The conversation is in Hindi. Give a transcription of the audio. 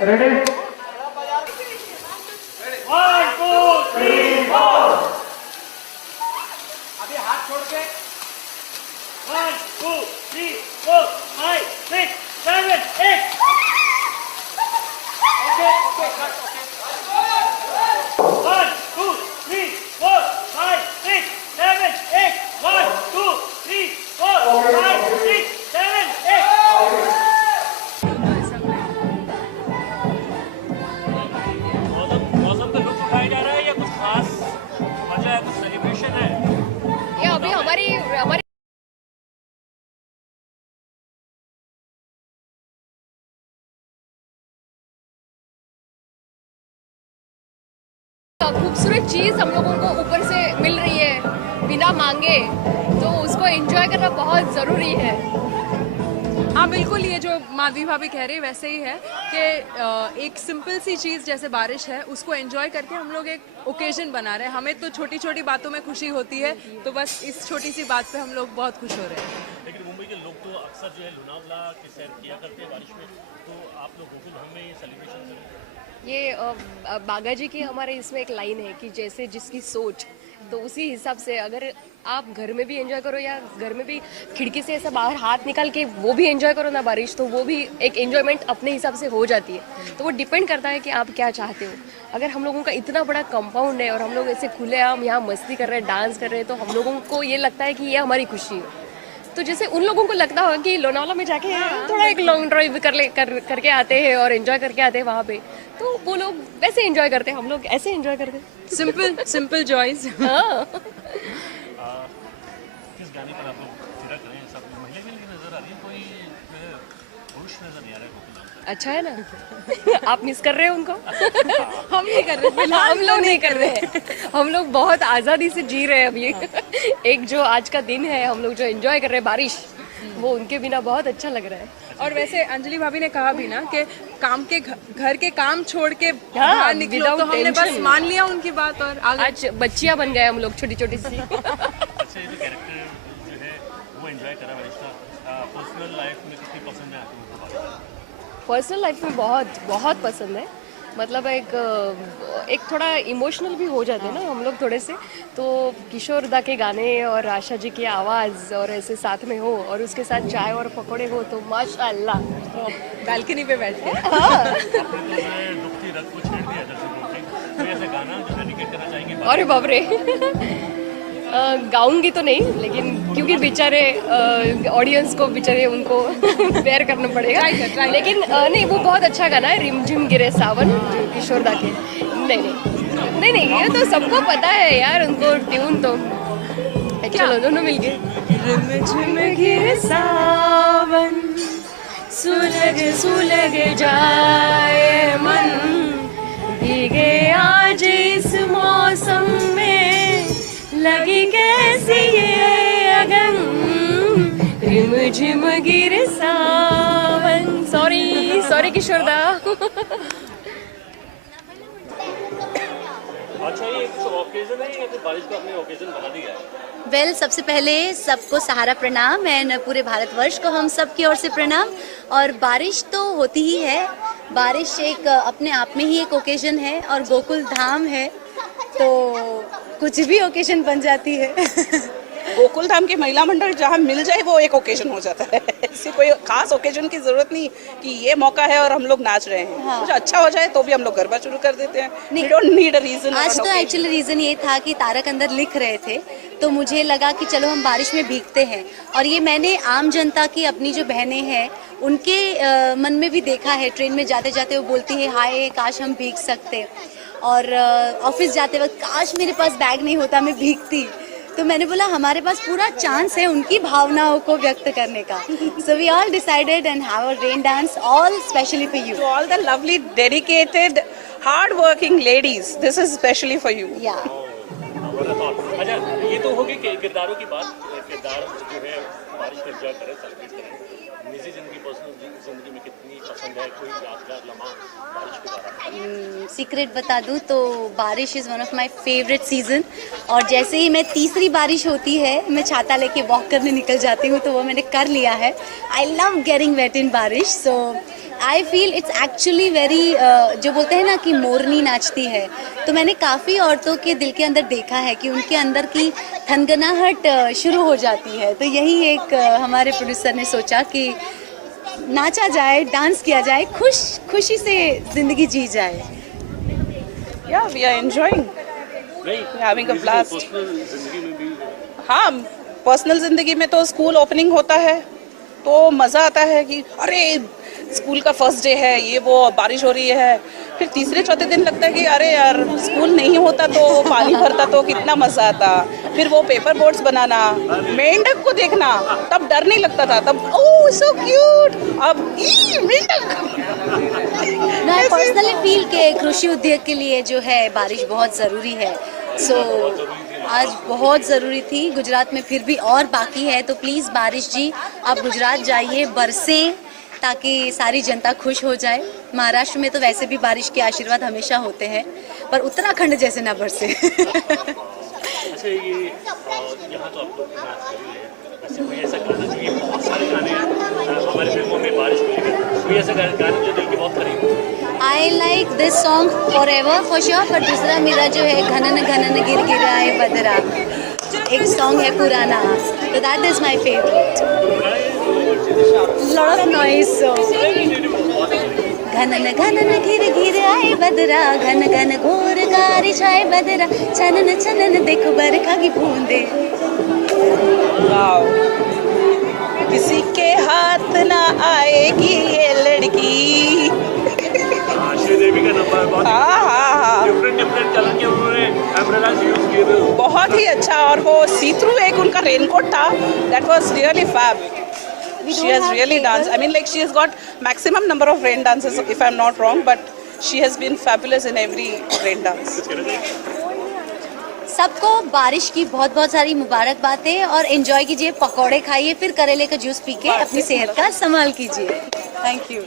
रेडी 1 2 3 4 अभी हाथ छोड़ के 1 2 3 4 5 6 7 8 ओके ओके कट ओके 1 2 3 4 5 6 7 8 1 2 3 4 5 6 7 8 मौसम का लुत्फ उठाया जा रहा है या कुछ खास वजह है, कुछ सेलिब्रेशन है? ये अभी हमारी खूबसूरत चीज़ हम लोगों को ऊपर से मिल रही है बिना मांगे, तो उसको एंजॉय करना बहुत ज़रूरी है। हाँ बिल्कुल, ये जो माधवी भाभी कह रही है वैसे ही है कि एक सिंपल सी चीज़ जैसे बारिश है उसको एंजॉय करके हम लोग एक ओकेजन बना रहे हैं। हमें तो छोटी छोटी बातों में खुशी होती है, तो बस इस छोटी सी बात पे हम लोग बहुत खुश हो रहे हैं। लेकिन मुंबई के लोग तो अक्सर जो है लोनावला की सैर किया करते हैं बारिश में, तो आप लोग गोकुलधाम में ये सेलिब्रेशन करें? ये बागा जी की हमारे इसमें एक लाइन है कि जैसे जिसकी सोच, तो उसी हिसाब से अगर आप घर में भी एंजॉय करो या घर में भी खिड़की से ऐसा बाहर हाथ निकाल के वो भी एंजॉय करो ना बारिश, तो वो भी एक एंजॉयमेंट अपने हिसाब से हो जाती है। तो वो डिपेंड करता है कि आप क्या चाहते हो। अगर हम लोगों का इतना बड़ा कंपाउंड है और हम लोग ऐसे खुलेआम यहाँ मस्ती कर रहे हैं, डांस कर रहे हैं, तो हम लोगों को ये लगता है कि ये हमारी खुशी है। तो जैसे उन लोगों को लगता होगा कि लोनावला में जाके थोड़ा एक लॉन्ग ड्राइव करके आते हैं और एंजॉय करके आते हैं वहाँ पे, तो वो लोग वैसे एंजॉय करते हैं, हम लोग ऐसे एंजॉय करते हैं। Simple joys. हाँ। किस गाने पर आप लोग थिरक रहे हैं? सब महिला भी नजर आ रही है, कोई पुरुष नजर नहीं आ रहा है गोकुलधाम में। अच्छा है ना। आप मिस कर रहे हो उनको। हम नहीं कर रहे, हम लोग नहीं कर रहे हैं, हम लोग बहुत आज़ादी से जी रहे हैं अभी। एक जो आज का दिन है, हम लोग जो एंजॉय कर रहे हैं बारिश, वो उनके बिना बहुत अच्छा लग रहा है। और वैसे अंजलि भाभी ने कहा भी ना कि काम के घर के काम छोड़ के बाहर निकलो, तो without हमने बस tension। मान लिया उनकी बात और आगे। आज बच्चियां बन गए हम लोग, छोटी छोटी सी। अच्छा, ये जो कैरेक्टर जो है वो एंजॉय करा बारिश का, पर्सनल लाइफ में कितनी पसंद है आपको? पर्सनल लाइफ में बहुत बहुत पसंद है। मतलब एक थोड़ा इमोशनल भी हो जाते हैं ना हम लोग थोड़े से, तो किशोर दा के गाने और आशा जी की आवाज़ और ऐसे साथ में हो और उसके साथ चाय और पकौड़े हो, तो माशाल्लाह। बालकनी पे बैठ के दुखती रग को छेड़ दिया दर्शकों के, कोई ऐसा गाना जो डेडिकेट करना चाहेंगे? अरे बाप रे। गाऊंगी तो नहीं, लेकिन क्योंकि बेचारे ऑडियंस को बेचारे उनको बेयर करना पड़ेगा। लेकिन नहीं, वो बहुत अच्छा गाना है, रिमझिम गिरे सावन, किशोर दा के। नहीं, ये तो सबको पता है यार, उनको ट्यून तो। चलो दोनों मिलके। रिमझिम गिरे सावन, सुलग जाए मन, भीगे आज इस मौसम में, लगी कैसी ये अगन, रिमझिम गिरे सावन। सॉरी किशोर दा। अच्छा, ये कुछ ओकेजन है या फिर बारिश को अपने ओकेजन बना दिया है? सबसे पहले सबको सहारा प्रणाम एंड पूरे भारतवर्ष को हम सब की ओर से प्रणाम। और बारिश तो होती ही है, बारिश एक अपने आप में ही एक ओकेजन है, और गोकुल धाम है तो कुछ भी ओकेजन बन जाती है। गोकुल धाम के महिला मंडल जहाँ मिल जाए वो एक ओकेजन हो जाता है। ऐसी कोई खास ओकेजन की जरूरत नहीं कि ये मौका है और हम लोग नाच रहे हैं। हाँ। कुछ अच्छा हो जाए तो भी हम लोग गरबा शुरू कर देते हैं। We don't need a reason or आज an तो occasion. एक्चुअली रीज़न ये था कि तारक अंदर लिख रहे थे, तो मुझे लगा कि चलो हम बारिश में भीगते हैं। और ये मैंने आम जनता की, अपनी जो बहनें हैं उनके मन में भी देखा है। ट्रेन में जाते जाते वो बोलती है, हाय काश हम भीग सकते, और ऑफिस जाते वक्त काश मेरे पास बैग नहीं होता, मैं भीगती। तो मैंने बोला हमारे पास पूरा चांस है उनकी भावनाओं को व्यक्त करने का। So we all decided and have a rain dance all specially for you. To all the lovely, dedicated, hard-working ladies, this is specially for you. या अच्छा, ये तो होगी कि किरदारों की बात, किरदार जो है बारिश में एंजॉय करें, सेलिब्रेट करें। निजी जिंदगी, पर्सनल जिंदगी में कितनी पसंद है कोई यादगार लम्हा बारिश के दौरान? सीक्रेट बता दूं तो बारिश is one of my favourite season. और जैसे ही मैं तीसरी बारिश होती है, मैं छाता लेके वॉक करने निकल जाती हूँ, तो वो मैंने कर लिया है। I love getting wet in barish. So I feel it's actually very, जो बोलते हैं ना कि मोरनी नाचती है, तो मैंने काफ़ी औरतों के दिल के अंदर देखा है कि उनके अंदर की थनगनाहट शुरू हो जाती है। तो यही एक हमारे प्रोड्यूसर ने सोचा कि नाचा जाए, डांस किया जाए, खुशी से ज़िंदगी जी जाए। या वी आर एंजॉयिंग, नहीं having a blast. पर्सनल जिंदगी में भी हाँ, पर्सनल जिंदगी में तो स्कूल ओपनिंग होता है तो मज़ा आता है कि अरे स्कूल का फर्स्ट डे है, ये वो बारिश हो रही है। फिर तीसरे चौथे दिन लगता है कि अरे यार स्कूल नहीं होता तो पानी भरता तो कितना मज़ा आता। फिर वो पेपर बोट्स बनाना, मेंढक को देखना, तब डर नहीं लगता था, तब ओह सो क्यूट, अब ई मेंढक। मैं पर्सनली फील के कृषि उद्योग के लिए जो है बारिश बहुत ज़रूरी है। सो आज बहुत ज़रूरी थी। गुजरात में फिर भी और बाकी है, तो प्लीज़ बारिश जी आप गुजरात जाइए, बरसें, ताकि सारी जनता खुश हो जाए। महाराष्ट्र में तो वैसे भी बारिश के आशीर्वाद हमेशा होते हैं, पर उत्तराखंड जैसे ना बरसे। अच्छा, ये यहाँ तो आप लोग नाच कर ही हैं, वैसे कोई ऐसा गाना जो ये बहुत सारे गाने हैं हमारी फिल्मों में बारिश को लेकर, कोई ऐसा गाना जो दिल के बहुत करीब हो? I like this song for ever for sure, पर दूसरा मेरा जो है घनन घनन गिर गिर आए बदरा, एक सॉन्ग है पुराना, तो that is my favourite. Lot of noise song. घनन घनन घिर घिर आए बदरा, घन घन घोर गारी छाए बदरा, छनन छनन देखो बरखा की बूंदे। वाओ, किसी के हाथ ना आएगी ये लड़की। श्रीदेवी का नंबर बहुत हाँ, डिफरेंट कलर के उन्होंने एम्ब्रेलास यूज किए थे। बहुत ही अच्छा। और वो सी थ्रू एक उनका रेनकोट था, that was really fab. She has really danced. I mean, like she has got maximum number of rain dances, if I'm not wrong, but she has been fabulous in every rain dance. सबको बारिश की बहुत बहुत सारी मुबारकबादें और एंजॉय कीजिए, पकौड़े खाइए, फिर करेले का जूस पी के अपनी सेहत का संभाल कीजिए। Thank you.